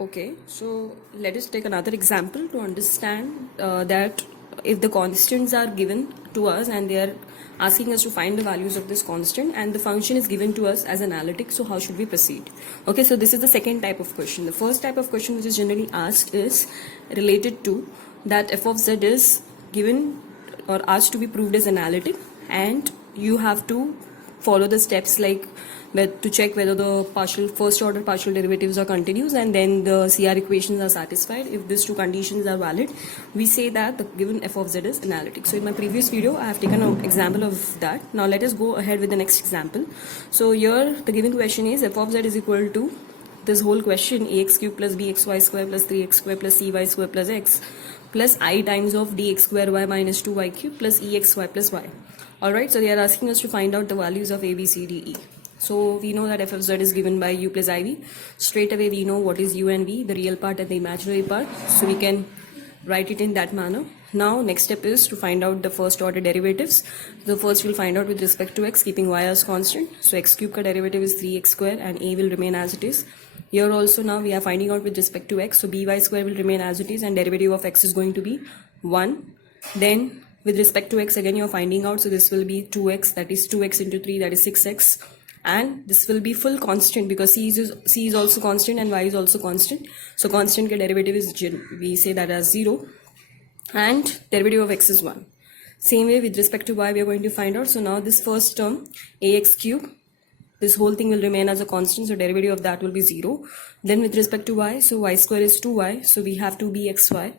Okay, so let us take another example to understand that if the constants are given to us and they are asking us to find the values of this constant and the function is given to us as analytic, so how should we proceed? Okay, so this is the second type of question. The first type of question which is generally asked is related to that f of z is given or asked to be proved as analytic, and you have to follow the steps like to check whether the first order partial derivatives are continuous and then the CR equations are satisfied. If these two conditions are valid, we say that the given f of z is analytic. So in my previous video I have taken an example of that. Now let us go ahead with the next example. So here the given question is f of z is equal to this whole question ax cube plus bxy square plus 3x square plus cy square plus x plus I times of dx square y minus 2y cube plus exy plus y. Alright, so they are asking us to find out the values of a, b, c, d, e. So we know that f of z is given by u plus iv. Straight away we know what is u and v, the real part and the imaginary part. So we can write it in that manner. Now next step is to find out the first order derivatives. So first we'll find out with respect to x, keeping y as constant. So x cube ka derivative is 3x square and a will remain as it is. Here also now we are finding out with respect to x. So by square will remain as it is and derivative of x is going to be 1. Then with respect to x again you are finding out. So this will be 2x, that is 2x into 3, that is 6x. And this will be full constant because c is also constant and y is also constant. So constant ka derivative is, we say that as 0 and derivative of x is 1. Same way with respect to y we are going to find out. So now this first term ax cube, this whole thing will remain as a constant, so derivative of that will be 0. Then with respect to y, so y square is 2y, so we have 2bxy.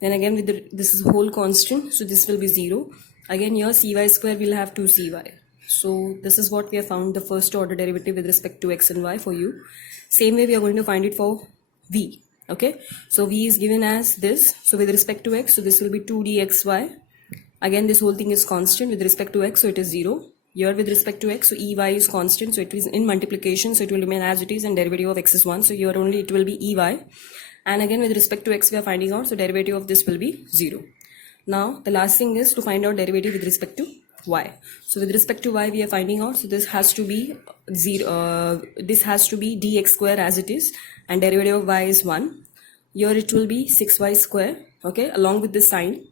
Then again with this is whole constant, so this will be 0. Again here cy square will have 2cy. So this is what we have found the first order derivative with respect to x and y for u. Same way we are going to find it for v. Okay, so v is given as this. So with respect to x, so this will be 2dxy. Again this whole thing is constant with respect to x, so it is 0. Here with respect to x, so ey is constant, so it is in multiplication, so it will remain as it is and derivative of x is 1. So here only it will be ey. And again with respect to x we are finding out, so derivative of this will be 0. Now the last thing is to find out derivative with respect to y. So with respect to y we are finding out, so this has to be 0, this has to be dx square as it is and derivative of y is 1. Here it will be 6y square, okay, along with this sign.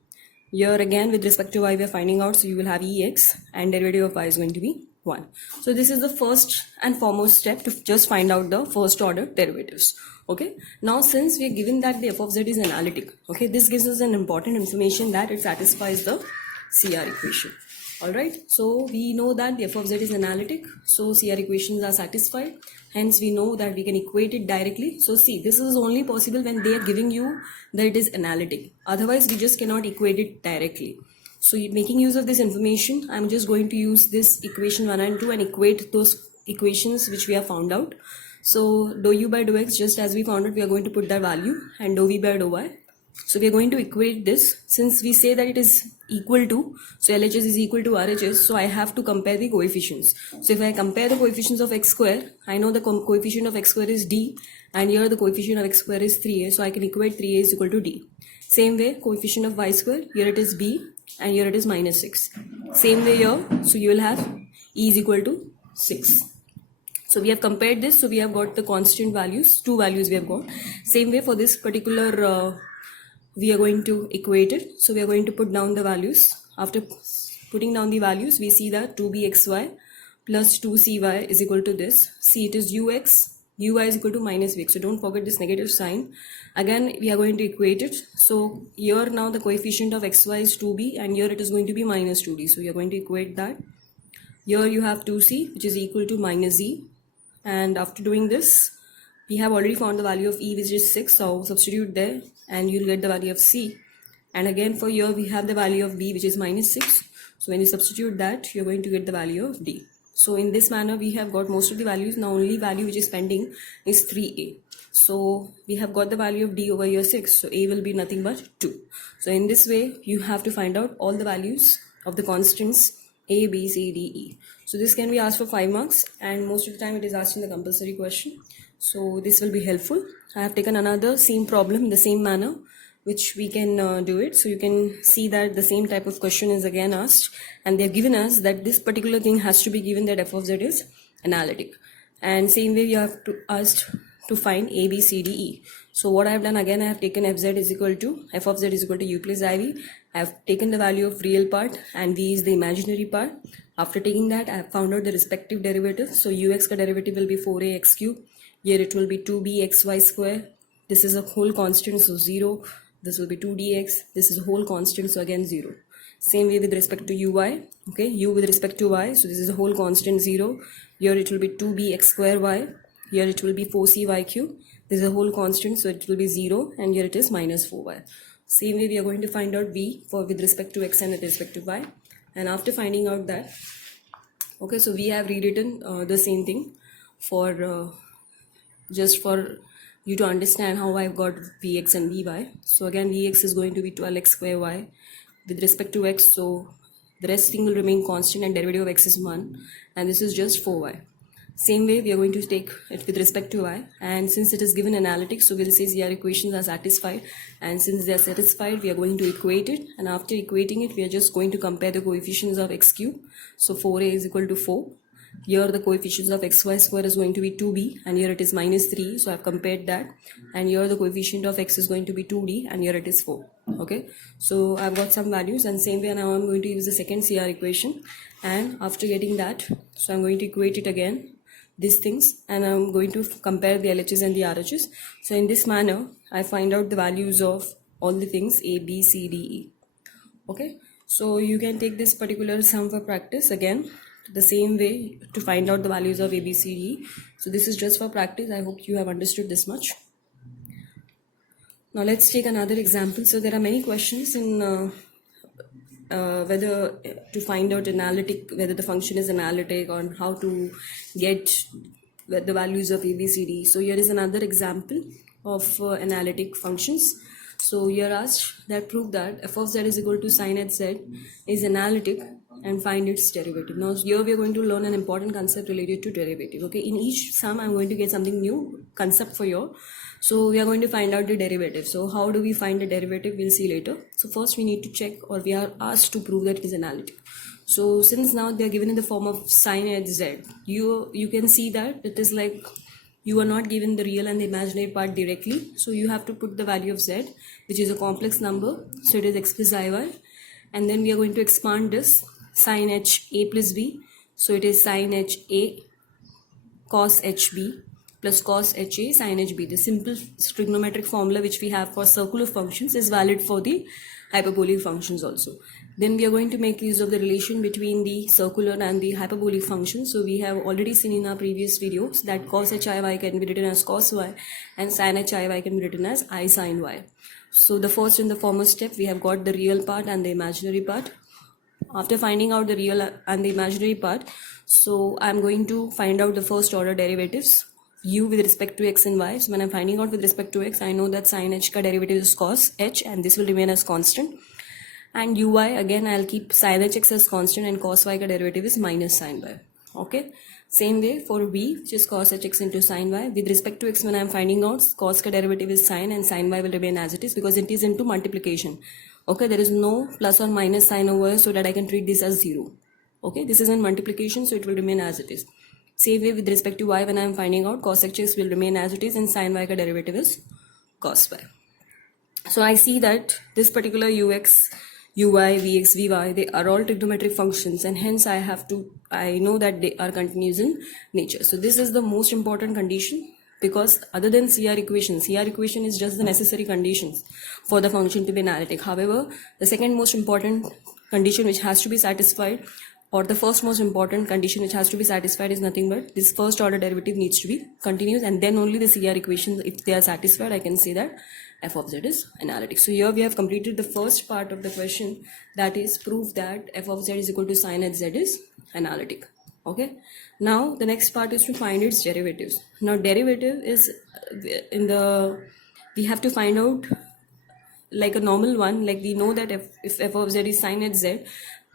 Here again with respect to y we are finding out, so you will have ex and derivative of y is going to be 1. So this is the first and foremost step to just find out the first order derivatives. Okay, now since we are given that the f of z is analytic, okay, this gives us an important information that it satisfies the CR equation. Alright, so we know that the f of z is analytic, so CR equations are satisfied, hence we know that we can equate it directly. So see, this is only possible when they are giving you that it is analytic, otherwise we just cannot equate it directly. So making use of this information, I'm just going to use this equation 1 and 2 and equate those equations which we have found out. So dou u by dou x, just as we found out, we are going to put that value, and dou v by dou y. So we are going to equate this. Since we say that it is equal to, so LHS is equal to RHS, so I have to compare the coefficients. So if I compare the coefficients of x square, I know the coefficient of x square is d, and here the coefficient of x square is 3a, so I can equate 3a is equal to d. Same way, coefficient of y square, here it is b, and here it is minus 6. Same way here, so you will have e is equal to 6. So we have compared this, so we have got the constant values, two values we have got. Same way for this particular, we are going to equate it. So we are going to put down the values. After putting down the values, we see that 2bxy plus 2cy is equal to this. See, it is ux, uy is equal to minus vx. So don't forget this negative sign. Again, we are going to equate it. So here now the coefficient of xy is 2b and here it is going to be minus 2d. So we are going to equate that. Here you have 2c which is equal to minus e. And after doing this, we have already found the value of e which is 6, so substitute there and you'll get the value of c. And again for here we have the value of b which is minus 6, so when you substitute that you're going to get the value of d. So in this manner we have got most of the values. Now only value which is pending is 3a. So we have got the value of d over here 6, so a will be nothing but 2. So in this way you have to find out all the values of the constants a, b, c, d, e. So this can be asked for 5 marks and most of the time it is asked in the compulsory question. So this will be helpful. I have taken another same problem in the same manner which we can do it. So you can see that the same type of question is again asked and they have given us that this particular thing has to be given that f of z is analytic. And same way you have to asked to find a, b, c, d, e. So what I have done, again I have taken f of z is equal to u plus iv. I have taken the value of real part and v is the imaginary part. After taking that, I have found out the respective derivative. So ux ka derivative will be 4a x cube. Here it will be 2b xy square. This is a whole constant, so 0. This will be 2dx. This is a whole constant, so again 0. Same way with respect to uy. Okay, u with respect to y. So this is a whole constant, 0. Here it will be 2b x square y. Here it will be 4c y cube. This is a whole constant, so it will be 0. And here it is minus 4y. Same way we are going to find out v for with respect to x and with respect to y. And after finding out that, okay, so we have rewritten the same thing for just for you to understand how I've got vx and vy. So again, vx is going to be 12x square y with respect to x. So the rest thing will remain constant and derivative of x is 1. And this is just 4y. Same way, we are going to take it with respect to y, and since it is given analytic, so we'll say CR equations are satisfied, and since they are satisfied, we are going to equate it, and after equating it, we are just going to compare the coefficients of x cube. So 4a is equal to 4. Here the coefficients of xy square is going to be 2b, and here it is minus 3, so I have compared that, and here the coefficient of x is going to be 2d, and here it is 4. Okay, so I've got some values, and same way now I'm going to use the second CR equation, and after getting that, so I'm going to equate it again, these things, and I'm going to compare the LHS and the RHS. So in this manner, I find out the values of all the things a, b, c, d, e. Okay, so you can take this particular sum for practice again, the same way to find out the values of a, b, c, d, e. So this is just for practice. I hope you have understood this much. Now let's take another example. So there are many questions in whether to find out analytic, whether the function is analytic, or how to get the values of a, b, c, d. So here is another example of analytic functions. So here asked that prove that f of z is equal to sin h z is analytic and find its derivative. Now here we are going to learn an important concept related to derivative. Okay, in each sum I'm going to get something new concept for you. So we are going to find out the derivative. So how do we find the derivative? We'll see later. So first we need to check, or we are asked to prove that it is analytic. So since now they are given in the form of sin h z, you can see that it is like you are not given the real and the imaginary part directly. So you have to put the value of z, which is a complex number. So it is x plus iy, and then we are going to expand this sin h a plus b. So it is sin h a cos h b plus cos ha sin hb. The simple trigonometric formula which we have for circular functions is valid for the hyperbolic functions also. Then we are going to make use of the relation between the circular and the hyperbolic function. So we have already seen in our previous videos that cos hiy can be written as cos y and sin hiy can be written as I sin y. So the first and the foremost step, we have got the real part and the imaginary part. After finding out the real and the imaginary part, so I'm going to find out the first order derivatives, u with respect to x and y. So when I'm finding out with respect to x, I know that sin h ka derivative is cos h, and this will remain as constant. And uy, again I'll keep sin hx as constant, and cos y ka derivative is minus sin y. Okay, same way for v, which is cos hx into sin y. With respect to x, when I'm finding out, cos ka derivative is sin, and sin y will remain as it is because it is into multiplication. Okay, there is no plus or minus sign over here, so that I can treat this as 0. Okay, this is in multiplication, so it will remain as it is. Same way with respect to y, when I am finding out, cos hx will remain as it is, and sin y ka derivative is cos y. So I see that this particular ux, uy, vx, vy, they are all trigonometric functions, and hence I know that they are continuous in nature. So this is the most important condition, because other than CR equation is just the necessary conditions for the function to be analytic. However, the second most important condition which has to be satisfied, or the first most important condition which has to be satisfied, is nothing but this first order derivative needs to be continuous, and then only the CR equations, if they are satisfied, I can say that f of z is analytic. So here we have completed the first part of the question, that is prove that f of z is equal to sin h z is analytic. Okay, now the next part is to find its derivatives. Now derivative is we have to find out like a normal one, like we know that if f of z is sin h z,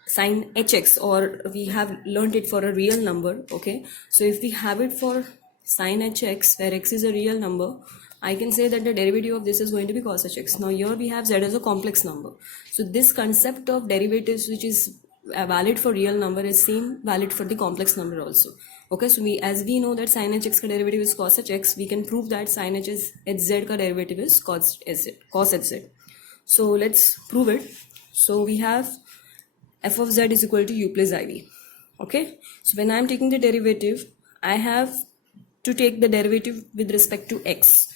sin hx, or we have learned it for a real number. Okay, so if we have it for sin hx, where x is a real number, I can say that the derivative of this is going to be cos hx. Now here we have z as a complex number. So this concept of derivatives, which is valid for real number, is same valid for the complex number also. Okay, so as we know that sin hx का derivative is cos hx, we can prove that sin hz का derivative is cos hz. So let's prove it. So we have f of z is equal to u plus iv. Okay, so when I am taking the derivative, I have to take the derivative with respect to x.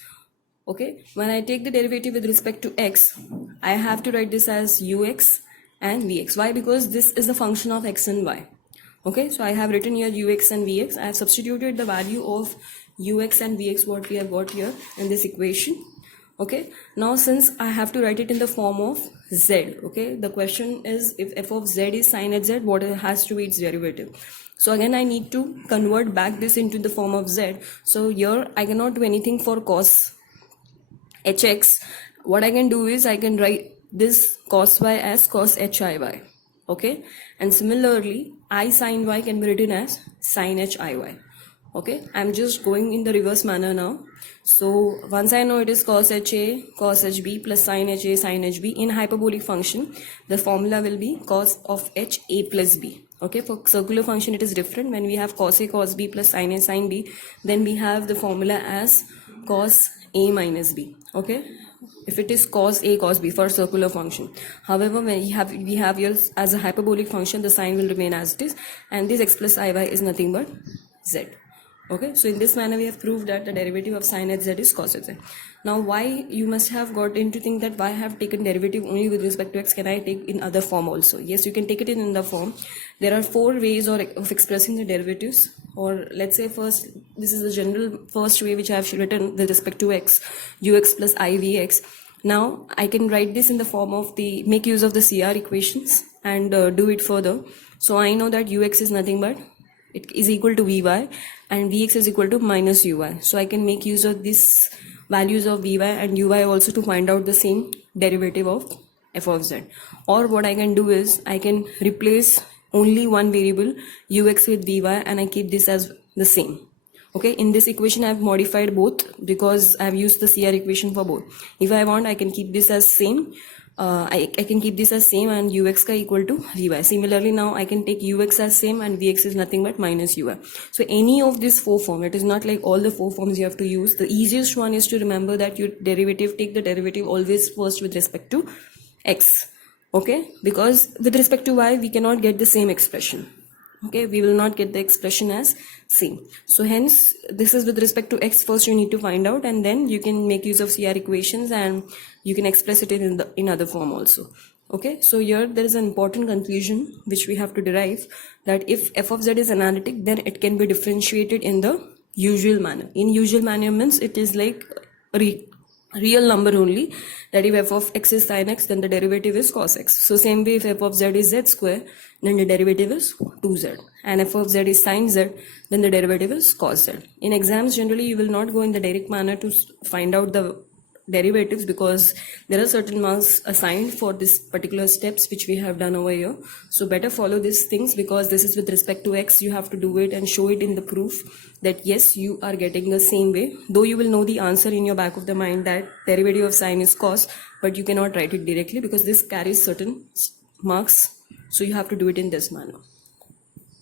Okay, when I take the derivative with respect to x, I have to write this as ux and vx. Why? Because this is a function of x and y. Okay, so I have written here ux and vx. I have substituted the value of ux and vx what we have got here in this equation. Okay, now since I have to write it in the form of z, okay, the question is if f of z is sin hz, what has to be its derivative? So again I need to convert back this into the form of z. So here I cannot do anything for cos hx. What I can do is I can write this cos y as cos hiy. Okay, and similarly I sin y can be written as sin hiy. Okay, I'm just going in the reverse manner now. So once I know it is cos ha cos hb plus sin ha sin hb, in hyperbolic function the formula will be cos of h a plus b. Okay, for circular function it is different. When we have cos a cos b plus sin a sin b, then we have the formula as cos a minus b. Okay, if it is cos a cos b for circular function. However, when we have here as a hyperbolic function, the sign will remain as it is, and this x plus iy is nothing but z. Okay, so in this manner we have proved that the derivative of sin hz is cos hz. Now why you must have got into think that why I have taken derivative only with respect to x, can I take in other form also? Yes, you can take it in the form. There are 4 ways of expressing the derivatives, or let's say first, this is the general first way which I have written with respect to x, ux plus ivx. Now I can write this in the form of make use of the CR equations and do it further. So I know that ux is nothing but it is equal to vy and vx is equal to minus uy. So I can make use of these values of vy and uy also to find out the same derivative of f of z. Or what I can do is I can replace only one variable ux with vy and I keep this as the same. Okay, in this equation I have modified both because I have used the CR equation for both. If I want, I can keep this as same. I can keep this as same and ux ka equal to vy. Similarly, now I can take ux as same and vx is nothing but minus ui. So any of these 4 forms, it is not like all the 4 forms you have to use. The easiest one is to remember that your derivative, take the derivative always first with respect to x. Okay, because with respect to y, we cannot get the same expression. Okay, we will not get the expression as same. So hence, this is with respect to x. First you need to find out, and then you can make use of CR equations and you can express it in other form also. Okay, so here there is an important conclusion which we have to derive, that if f of z is analytic, then it can be differentiated in the usual manner. In usual manner means it is like real number only, that if f of x is sin x, then the derivative is cos x. So same way, if f of z is z square, then the derivative is 2z, and f of z is sin z, then the derivative is cos z. In exams generally you will not go in the direct manner to find out the derivatives because there are certain marks assigned for this particular steps which we have done over here. So better follow these things, because this is with respect to x. You have to do it and show it in the proof that yes, you are getting the same way, though you will know the answer in your back of the mind that derivative of sin is cos, but you cannot write it directly because this carries certain marks. So you have to do it in this manner.